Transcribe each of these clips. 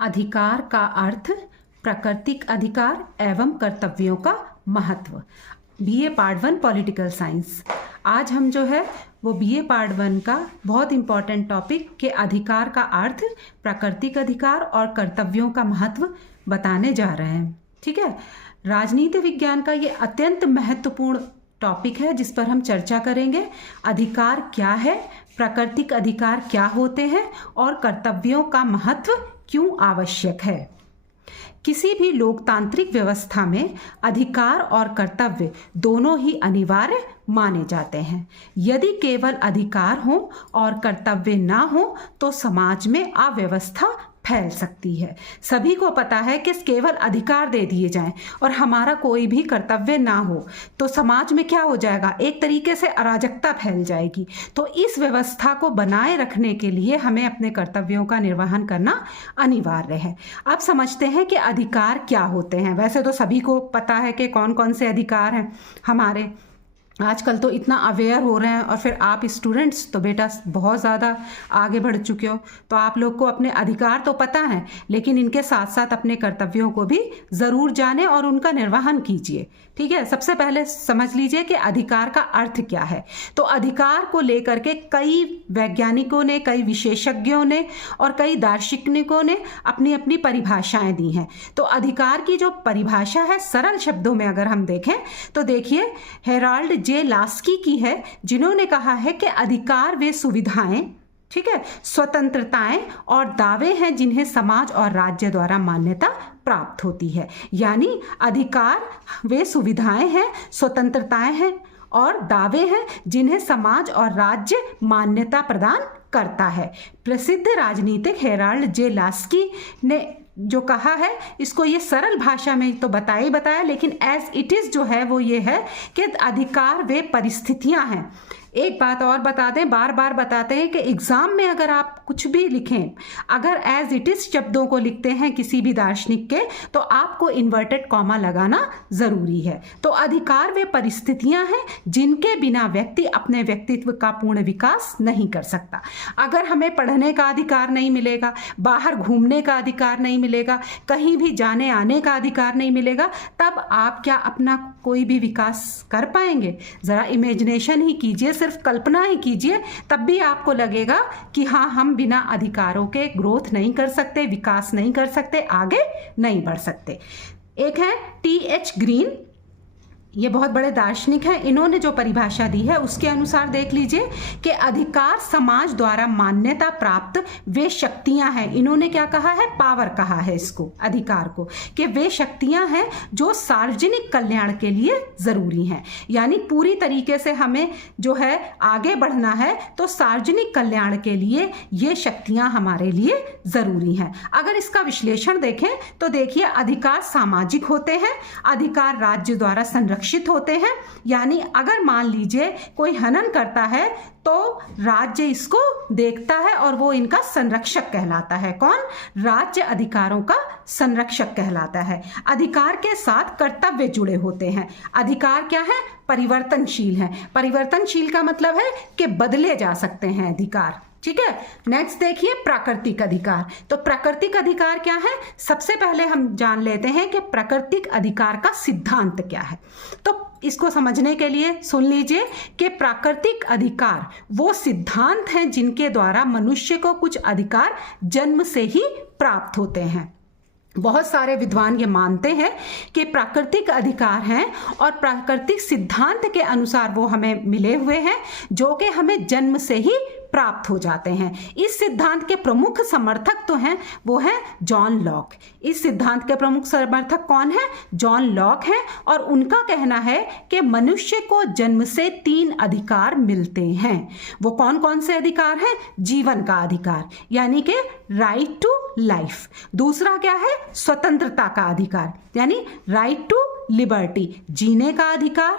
अधिकार का अर्थ, प्राकृतिक अधिकार एवं कर्तव्यों का महत्व। BA part 1 political science. आज हम जो है वो बीए पार्ट 1 का बहुत इंपॉर्टेंट टॉपिक के अधिकार का अर्थ, प्राकृतिक अधिकार और कर्तव्यों का महत्व बताने जा रहे हैं। ठीक है, राजनीति विज्ञान का ये अत्यंत महत्वपूर्ण टॉपिक है जिस पर हम चर्चा करेंगे। अधिकार क्या है, प्राकृतिक अधिकार क्या होते हैं और कर्तव्यों का महत्व क्यों आवश्यक है। किसी भी लोकतांत्रिक व्यवस्था में अधिकार और कर्तव्य दोनों ही अनिवार्य माने जाते हैं। यदि केवल अधिकार हो और कर्तव्य ना हो तो समाज में अव्यवस्था फैल सकती है। सभी को पता है कि केवल अधिकार दे दिए जाएं और हमारा कोई भी कर्तव्य ना हो तो समाज में क्या हो जाएगा, एक तरीके से अराजकता फैल जाएगी। तो इस व्यवस्था को बनाए रखने के लिए हमें अपने कर्तव्यों का निर्वहन करना अनिवार्य है। अब समझते हैं कि अधिकार क्या होते हैं। वैसे तो सभी को पता है कि कौन कौन से अधिकार हैं हमारे। आजकल तो इतना अवेयर हो रहे हैं और फिर आप स्टूडेंट्स तो बेटा बहुत ज़्यादा आगे बढ़ चुके हो, तो आप लोग को अपने अधिकार तो पता है, लेकिन इनके साथ साथ अपने कर्तव्यों को भी ज़रूर जाने और उनका निर्वहन कीजिए। ठीक है, सबसे पहले समझ लीजिए कि अधिकार का अर्थ क्या है। तो अधिकार को लेकर के कई वैज्ञानिकों ने, कई विशेषज्ञों ने और कई दार्शनिकों ने अपनी अपनी परिभाषाएं दी हैं। तो अधिकार की जो परिभाषा है सरल शब्दों में अगर हम देखें तो देखिए हेराल्ड जे लास्की की है, जिन्होंने कहा है कि अधिकार वे सुविधाएं, ठीक है, स्वतंत्रताएं और दावे हैं जिन्हें समाज और राज्य द्वारा मान्यता प्राप्त होती है। यानी अधिकार वे सुविधाएं हैं, स्वतंत्रताएं हैं और दावे हैं जिन्हें समाज और राज्य मान्यता प्रदान करता है। प्रसिद्ध राजनीतिक हेराल्ड जे लास्की ने जो कहा है इसको ये सरल भाषा में तो बताया, लेकिन एज इट इज जो है वो ये है कि अधिकार वे परिस्थितियां हैं। एक बात और बता दें, बार बार बताते हैं कि एग्जाम में अगर आप कुछ भी लिखें, अगर एज इट इज शब्दों को लिखते हैं किसी भी दार्शनिक के, तो आपको इन्वर्टेड कॉमा लगाना जरूरी है। तो अधिकार वे परिस्थितियां हैं जिनके बिना व्यक्ति अपने व्यक्तित्व का पूर्ण विकास नहीं कर सकता। अगर हमें पढ़ने का अधिकार नहीं मिलेगा, बाहर घूमने का अधिकार नहीं मिलेगा, कहीं भी जाने आने का अधिकार नहीं मिलेगा, तब आप क्या अपना कोई भी विकास कर पाएंगे? जरा इमेजिनेशन ही कीजिए, सिर्फ कल्पना ही कीजिए, तब भी आपको लगेगा कि हाँ, हम बिना अधिकारों के ग्रोथ नहीं कर सकते, विकास नहीं कर सकते, आगे नहीं बढ़ सकते। एक है टी.एच. ग्रीन, ये बहुत बड़े दार्शनिक हैं। इन्होंने जो परिभाषा दी है उसके अनुसार देख लीजिए कि अधिकार समाज द्वारा मान्यता प्राप्त वे शक्तियां हैं। इन्होंने क्या कहा है? पावर कहा है इसको, अधिकार को, कि वे शक्तियां हैं जो सार्वजनिक कल्याण के लिए जरूरी हैं। यानी पूरी तरीके से हमें जो है आगे बढ़ना है तो सार्वजनिक कल्याण के लिए ये शक्तियां हमारे लिए जरूरी हैं। अगर इसका विश्लेषण देखें तो देखिए अधिकार सामाजिक होते हैं, अधिकार राज्य द्वारा संरक्षित होते हैं। यानी अगर मान लीजिए कोई हनन करता है तो राज्य इसको देखता है और वो इनका संरक्षक कहलाता है। कौन? राज्य अधिकारों का संरक्षक कहलाता है। अधिकार के साथ कर्तव्य जुड़े होते हैं। अधिकार क्या है? परिवर्तनशील है। परिवर्तनशील का मतलब है कि बदले जा सकते हैं अधिकार। ठीक है, नेक्स्ट देखिए प्राकृतिक अधिकार। तो प्राकृतिक अधिकार क्या है? सबसे पहले हम जान लेते हैं कि प्राकृतिक अधिकार का सिद्धांत क्या है। तो इसको समझने के लिए सुन लीजिए कि प्राकृतिक अधिकार वो सिद्धांत हैं जिनके द्वारा मनुष्य को कुछ अधिकार जन्म से ही प्राप्त होते हैं। बहुत सारे विद्वान ये मानते हैं कि प्राकृतिक अधिकार हैं और प्राकृतिक सिद्धांत के अनुसार वो हमें मिले हुए हैं, जो कि हमें जन्म से ही प्राप्त हो जाते हैं। इस सिद्धांत के प्रमुख समर्थक तो हैं, वो हैं जॉन लॉक। इस सिद्धांत के प्रमुख समर्थक कौन है? जॉन लॉक हैं और उनका कहना है कि मनुष्य को जन्म से 3 अधिकार मिलते हैं। वो कौन कौन से अधिकार हैं? जीवन का अधिकार यानी कि राइट टू लाइफ। दूसरा क्या है? स्वतंत्रता का अधिकार यानी राइट टू लिबर्टी, जीने का अधिकार,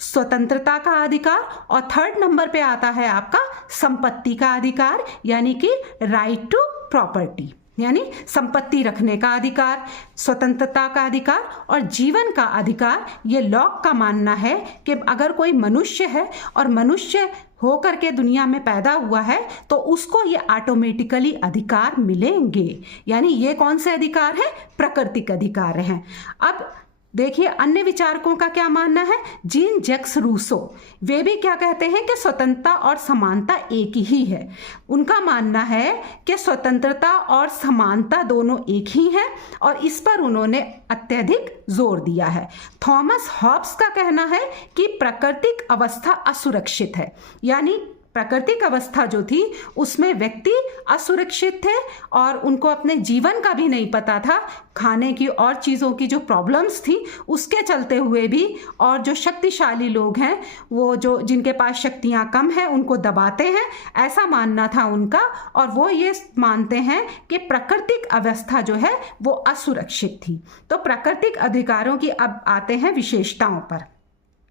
स्वतंत्रता का अधिकार। और थर्ड नंबर पे आता है आपका संपत्ति का अधिकार यानी कि राइट टू प्रॉपर्टी। यानी संपत्ति रखने का अधिकार, स्वतंत्रता का अधिकार और जीवन का अधिकार। ये लॉक का मानना है कि अगर कोई मनुष्य है और मनुष्य होकर के दुनिया में पैदा हुआ है तो उसको ये ऑटोमेटिकली अधिकार मिलेंगे। यानी ये कौन से अधिकार हैं? प्राकृतिक अधिकार हैं। अब देखिए अन्य विचारकों का क्या मानना है। जीन जैक्स रूसो, वे भी क्या कहते हैं कि स्वतंत्रता और समानता एक ही है। उनका मानना है कि स्वतंत्रता और समानता दोनों एक ही हैं और इस पर उन्होंने अत्यधिक जोर दिया है। थॉमस हॉब्स का कहना है कि प्राकृतिक अवस्था असुरक्षित है, यानी प्राकृतिक अवस्था जो थी उसमें व्यक्ति असुरक्षित थे और उनको अपने जीवन का भी नहीं पता था, खाने की और चीज़ों की जो प्रॉब्लम्स थी उसके चलते हुए भी, और जो शक्तिशाली लोग हैं वो जो जिनके पास शक्तियां कम हैं उनको दबाते हैं, ऐसा मानना था उनका। और वो ये मानते हैं कि प्राकृतिक अवस्था जो है वो असुरक्षित थी। तो प्राकृतिक अधिकारों की अब आते हैं विशेषताओं पर।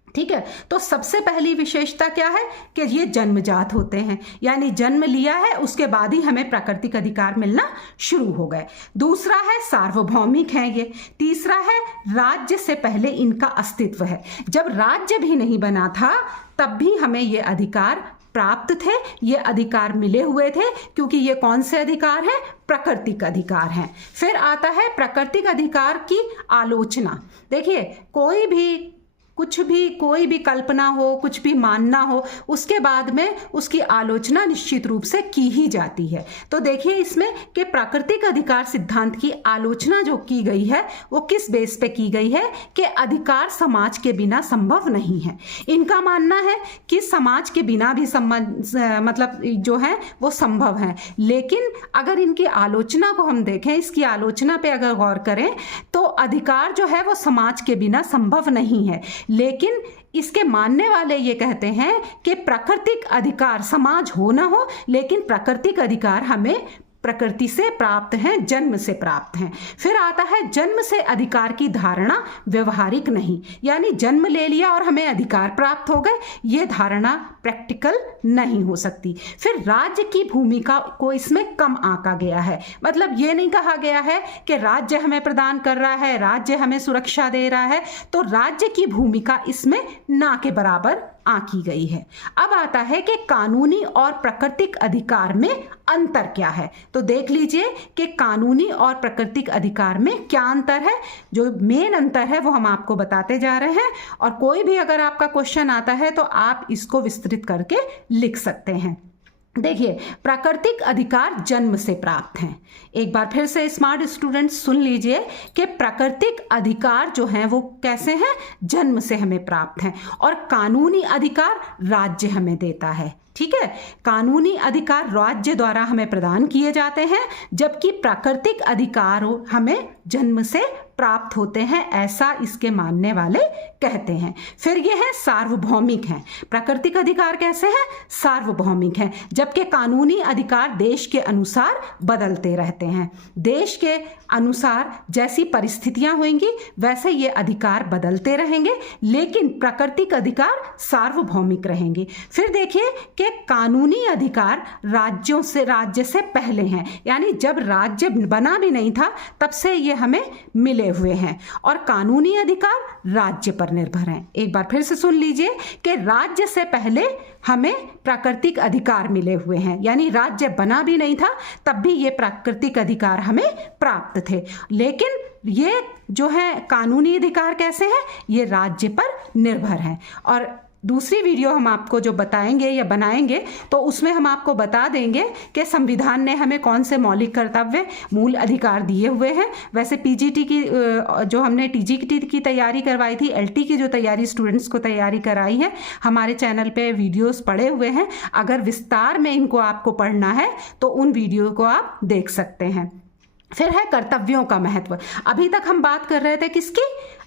ठीक है, तो सबसे पहली विशेषता क्या है कि ये जन्मजात होते हैं, यानी जन्म लिया है उसके बाद ही हमें प्राकृतिक अधिकार मिलना शुरू हो गए। दूसरा है सार्वभौमिक है ये। तीसरा है राज्य से पहले इनका अस्तित्व है, जब राज्य भी नहीं बना था तब भी हमें ये अधिकार प्राप्त थे, ये अधिकार मिले हुए थे, क्योंकि ये कौन से अधिकार हैं? प्राकृतिक अधिकार हैं। फिर आता है प्राकृतिक अधिकार की आलोचना। देखिए कोई भी कल्पना हो, कुछ भी मानना हो, उसके बाद में उसकी आलोचना निश्चित रूप से की ही जाती है। तो देखिए इसमें कि प्राकृतिक अधिकार सिद्धांत की आलोचना जो की गई है वो किस बेस पे की गई है कि अधिकार समाज के बिना संभव नहीं है। इनका मानना है कि समाज के बिना भी मतलब जो है वो संभव है, लेकिन अगर इनकी आलोचना को हम देखें, इसकी आलोचना पे अगर गौर करें तो अधिकार जो है वो समाज के बिना संभव नहीं है। लेकिन इसके मानने वाले ये कहते हैं कि प्राकृतिक अधिकार समाज हो ना हो, लेकिन प्राकृतिक अधिकार हमें प्रकृति से प्राप्त हैं, जन्म से प्राप्त हैं। फिर आता है जन्म से अधिकार की धारणा व्यवहारिक नहीं, यानी जन्म ले लिया और हमें अधिकार प्राप्त हो गए, ये धारणा प्रैक्टिकल नहीं हो सकती। फिर राज्य की भूमिका को इसमें कम आंका गया है, मतलब ये नहीं कहा गया है कि राज्य हमें प्रदान कर रहा है, राज्य हमें सुरक्षा दे रहा है, तो राज्य की भूमिका इसमें ना के बराबर आंकी गई है। अब आता है कि कानूनी और प्राकृतिक अधिकार में अंतर क्या है। तो देख लीजिए कि कानूनी और प्राकृतिक अधिकार में क्या अंतर है। जो मेन अंतर है वो हम आपको बताते जा रहे हैं, और कोई भी अगर आपका क्वेश्चन आता है तो आप इसको विस्तृत करके लिख सकते हैं। देखिए प्राकृतिक अधिकार जन्म से प्राप्त हैं। एक बार फिर से स्मार्ट स्टूडेंट सुन लीजिए कि प्राकृतिक अधिकार जो हैं वो कैसे हैं? जन्म से हमें प्राप्त हैं, और कानूनी अधिकार राज्य हमें देता है। ठीक है, कानूनी अधिकार राज्य द्वारा हमें प्रदान किए जाते हैं, जबकि प्राकृतिक अधिकार हमें जन्म से प्राप्त होते हैं, ऐसा इसके मानने वाले कहते हैं। फिर ये है सार्वभौमिक हैं। प्राकृतिक अधिकार कैसे हैं? सार्वभौमिक हैं, जबकि कानूनी अधिकार देश के अनुसार बदलते रहते हैं। देश के अनुसार जैसी परिस्थितियां होंगी वैसे ये अधिकार बदलते रहेंगे, लेकिन प्राकृतिक अधिकार सार्वभौमिक रहेंगे। फिर देखिए कि कानूनी अधिकार राज्य से पहले हैं, यानी जब राज्य बना भी नहीं था तब से ये हमें मिले हुए हैं, और कानूनी अधिकार राज्य पर निर्भर हैं। एक बार फिर से सुन लीजिए कि राज्य से पहले हमें प्राकृतिक अधिकार मिले हुए हैं, यानी राज्य बना भी नहीं था तब भी ये प्राकृतिक अधिकार हमें प्राप्त थे। लेकिन ये जो है कानूनी अधिकार कैसे हैं? ये राज्य पर निर्भर हैं। और दूसरी वीडियो हम आपको जो बताएंगे या बनाएंगे तो उसमें हम आपको बता देंगे कि संविधान ने हमें कौन से मौलिक कर्तव्य, मूल अधिकार दिए हुए हैं। वैसे पीजीटी की जो हमने टीजीटी की तैयारी करवाई थी, एलटी की जो तैयारी स्टूडेंट्स को तैयारी कराई है, हमारे चैनल पे वीडियोस पड़े हुए हैं। अगर विस्तार में इनको आपको पढ़ना है तो उन वीडियो को आप देख सकते हैं। फिर है कर्तव्यों का महत्व। अभी तक हम बात कर रहे थे किसकी?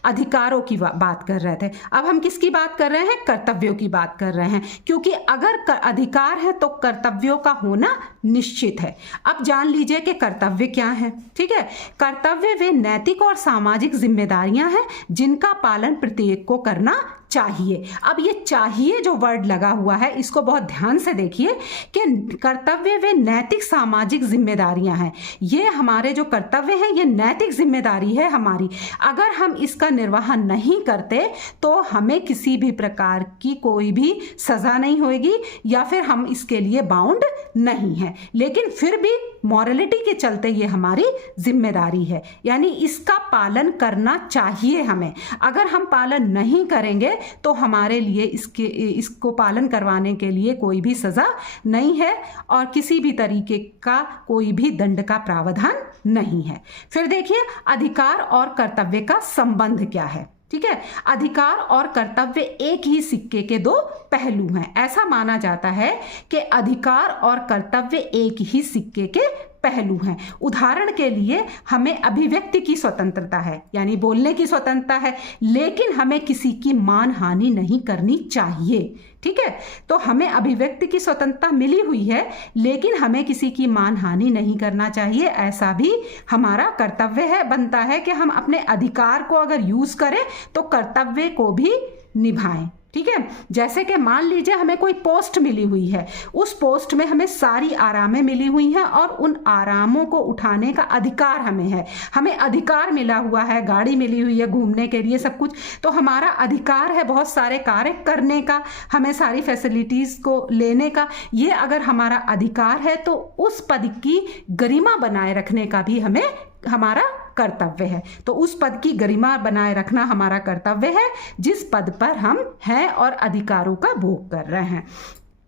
अधिकारों की बात कर रहे थे। अब हम किसकी बात कर रहे हैं? कर्तव्यों की बात कर रहे हैं, क्योंकि अगर अधिकार है तो कर्तव्यों का होना निश्चित है। अब जान लीजिए कि कर्तव्य क्या है। ठीक है, कर्तव्य वे नैतिक और सामाजिक जिम्मेदारियां हैं जिनका पालन प्रत्येक को करना चाहिए। अब ये चाहिए जो वर्ड लगा हुआ है इसको बहुत ध्यान से देखिए कि कर्तव्य वे नैतिक सामाजिक जिम्मेदारियां हैं। ये हमारे जो कर्तव्य हैं ये नैतिक जिम्मेदारी है हमारी। अगर हम इसका निर्वहन नहीं करते तो हमें किसी भी प्रकार की कोई भी सजा नहीं होगी या फिर हम इसके लिए बाउंड नहीं है, लेकिन फिर भी मॉरलिटी के चलते ये हमारी जिम्मेदारी है, यानी इसका पालन करना चाहिए हमें। अगर हम पालन नहीं करेंगे तो हमारे लिए इसको पालन करवाने के लिए कोई भी सजा नहीं है और किसी भी तरीके का कोई भी दंड का प्रावधान नहीं है। फिर देखिए अधिकार और कर्तव्य का संबंध क्या है। ठीक है, अधिकार और कर्तव्य एक ही सिक्के के दो पहलू हैं। ऐसा माना जाता है कि अधिकार और कर्तव्य एक ही सिक्के के पहलू हैं। उदाहरण के लिए हमें अभिव्यक्ति की स्वतंत्रता है, यानी बोलने की स्वतंत्रता है, लेकिन हमें किसी की मान हानि नहीं करनी चाहिए। ठीक है, तो हमें अभिव्यक्ति की स्वतंत्रता मिली हुई है लेकिन हमें किसी की मान हानि नहीं करना चाहिए, ऐसा भी हमारा कर्तव्य है। बनता है कि हम अपने अधिकार को अगर यूज करें तो कर्तव्य को भी निभाएं। ठीक है, जैसे कि मान लीजिए हमें कोई पोस्ट मिली हुई है, उस पोस्ट में हमें सारी आरामें मिली हुई हैं और उन आरामों को उठाने का अधिकार हमें है। हमें अधिकार मिला हुआ है, गाड़ी मिली हुई है घूमने के लिए, सब कुछ, तो हमारा अधिकार है बहुत सारे कार्य करने का, हमें सारी फैसिलिटीज को लेने का। ये अगर हमारा अधिकार है तो उस पद की गरिमा बनाए रखने का भी हमें हमारा कर्तव्य है। तो उस पद की गरिमा बनाए रखना हमारा कर्तव्य है जिस पद पर हम हैं और अधिकारों का भोग कर रहे हैं।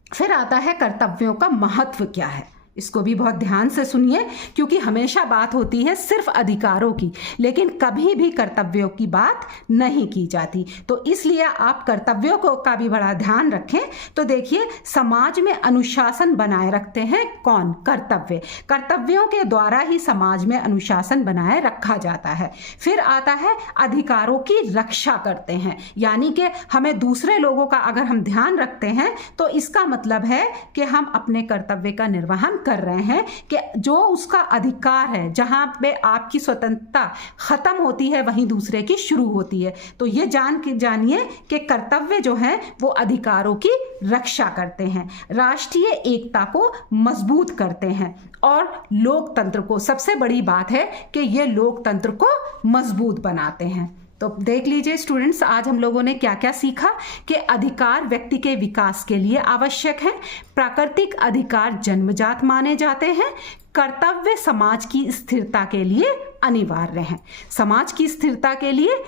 फिर आता है कर्तव्यों का महत्व क्या है। इसको भी बहुत ध्यान से सुनिए क्योंकि हमेशा बात होती है सिर्फ अधिकारों की, लेकिन कभी भी कर्तव्यों की बात नहीं की जाती। तो इसलिए आप कर्तव्यों को का भी बड़ा ध्यान रखें। तो देखिए, समाज में अनुशासन बनाए रखते हैं कौन? कर्तव्य। कर्तव्यों के द्वारा ही समाज में अनुशासन बनाए रखा जाता है। फिर आता है अधिकारों की रक्षा करते हैं, यानी कि हमें दूसरे लोगों का अगर हम ध्यान रखते हैं तो इसका मतलब है कि हम अपने कर्तव्य का निर्वहन कर रहे हैं, कि जो उसका अधिकार है, जहां पे आपकी स्वतंत्रता खत्म होती है वहीं दूसरे की शुरू होती है। तो ये जानिए कि कर्तव्य जो है वो अधिकारों की रक्षा करते हैं, राष्ट्रीय एकता को मजबूत करते हैं और लोकतंत्र को, सबसे बड़ी बात है कि ये लोकतंत्र को मजबूत बनाते हैं। तो देख लीजिए स्टूडेंट्स, आज हम लोगों ने क्या क्या सीखा कि अधिकार व्यक्ति के विकास के लिए आवश्यक है, प्राकृतिक अधिकार जन्मजात माने जाते हैं, कर्तव्य समाज की स्थिरता के लिए अनिवार्य है। समाज की स्थिरता के लिए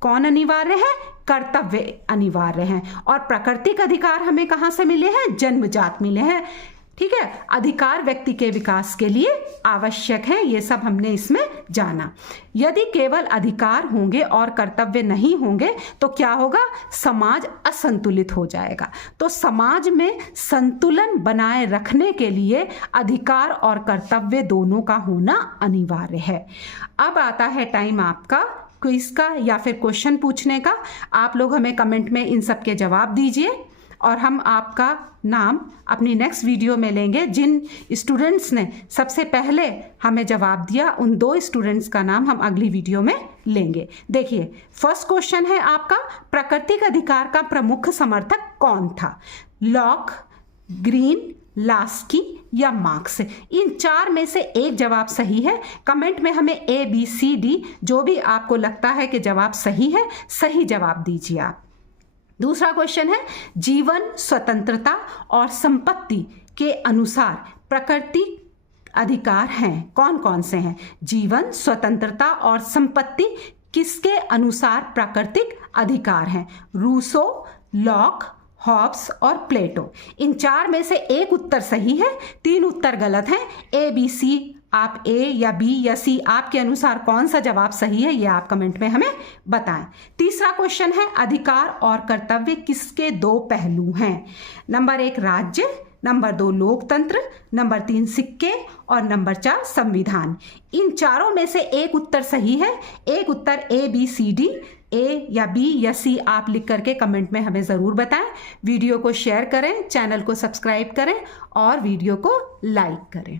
कौन अनिवार्य है? कर्तव्य अनिवार्य है। और प्राकृतिक अधिकार हमें कहाँ से मिले हैं? जन्मजात मिले हैं। ठीक है, अधिकार व्यक्ति के विकास के लिए आवश्यक है, ये सब हमने इसमें जाना। यदि केवल अधिकार होंगे और कर्तव्य नहीं होंगे तो क्या होगा? समाज असंतुलित हो जाएगा। तो समाज में संतुलन बनाए रखने के लिए अधिकार और कर्तव्य दोनों का होना अनिवार्य है। अब आता है टाइम आपका क्विज का या फिर क्वेश्चन पूछने का। आप लोग हमें कमेंट में इन सब के जवाब दीजिए और हम आपका नाम अपनी नेक्स्ट वीडियो में लेंगे। जिन स्टूडेंट्स ने सबसे पहले हमें जवाब दिया उन 2 स्टूडेंट्स का नाम हम अगली वीडियो में लेंगे। देखिए, फर्स्ट क्वेश्चन है आपका, प्राकृतिक अधिकार का प्रमुख समर्थक कौन था? लॉक, ग्रीन, लास्की या मार्क्स? इन 4 में से एक जवाब सही है। कमेंट में हमें A, B, C, D जो भी आपको लगता है कि जवाब सही है, सही जवाब दीजिए आप। दूसरा क्वेश्चन है, जीवन, स्वतंत्रता और संपत्ति के अनुसार प्राकृतिक अधिकार हैं कौन कौन से हैं? जीवन, स्वतंत्रता और संपत्ति किसके अनुसार प्राकृतिक अधिकार हैं? रूसो, लॉक, हॉब्स और प्लेटो। इन 4 में से एक उत्तर सही है, 3 उत्तर गलत हैं। A, B, C, आप A या B या C आपके अनुसार कौन सा जवाब सही है ये आप कमेंट में हमें बताएं। तीसरा क्वेश्चन है, अधिकार और कर्तव्य किसके 2 पहलू हैं? नंबर 1 राज्य, नंबर 2 लोकतंत्र, नंबर 3 सिक्के और नंबर 4 संविधान। इन चारों में से एक उत्तर सही है। एक उत्तर A, B, C, D, A या B या C आप लिख करके कमेंट में हमें ज़रूर बताएं। वीडियो को शेयर करें, चैनल को सब्सक्राइब करें और वीडियो को लाइक करें।